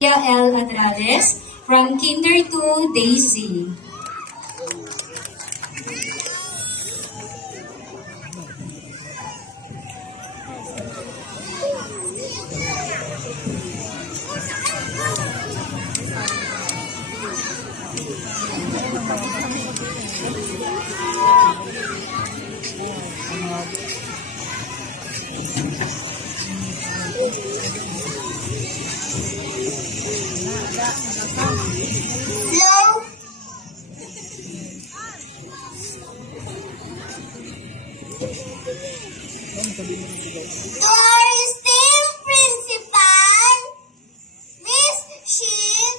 L. Adrales from Kinder to Daisy. Hello? To our esteemed principal, Miss Shin.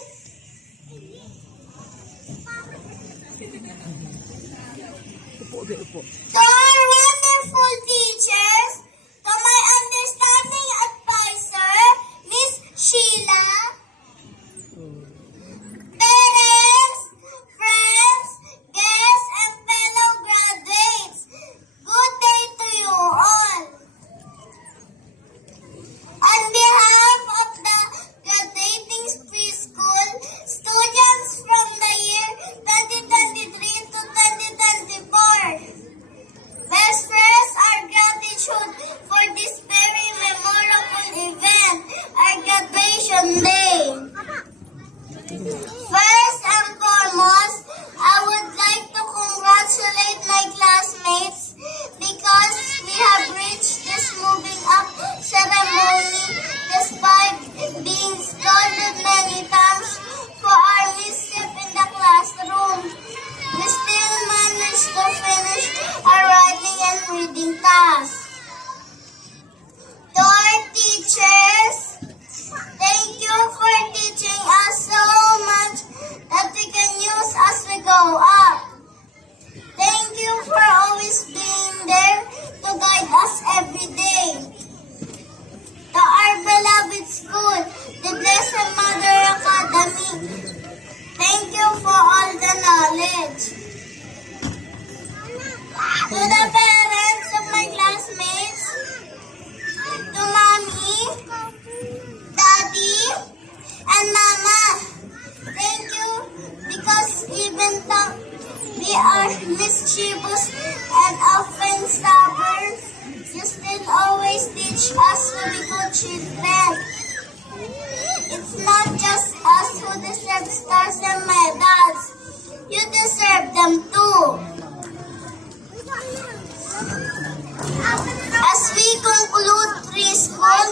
To our wonderful teachers, to my understanding advisor, Miss Sheila. Parents, friends, guests, and fellow graduates, good day to you all. On behalf of the graduating preschool students from the year 2023 to 2024, we express our gratitude for this very memorable event, our graduation day. First and foremost, I would like to congratulate my classmates because we have reached this moving up ceremony despite being scolded many times for our mischief in the classroom. We still managed to finish our writing and reading tasks. To our teachers, thank you for teaching us so much that we can use as we grow up. Thank you for always being there to guide us every day. To our beloved school, the Blessed Mother Academy, thank you for all the knowledge. To the parents of my classmates, to Mommy, Daddy, and Mama, thank you because even though we are mischievous and often stubborn, you still always teach us to be good children. It's not just us who deserve stars and medals. You deserve them too. As we conclude preschool,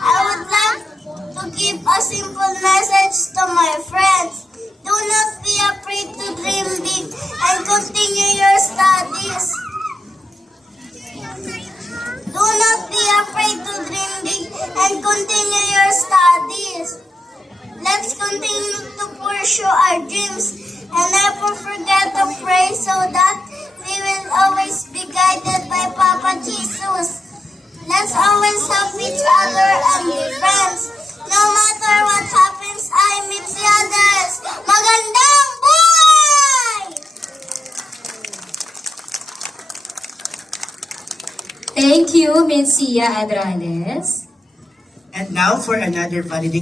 I would like to give a simple message to my friends. Do not be afraid to dream big and continue your studies. Do not be afraid to dream big and continue your studies. Let's continue to pursue our dreams and never forget to pray so that we will always be guided by Papa Jesus. Let's always help each other and be friends. No matter what happens, I meet the others. Magandang buhay! Thank you, Ms. Sia Adrales. And now for another validation.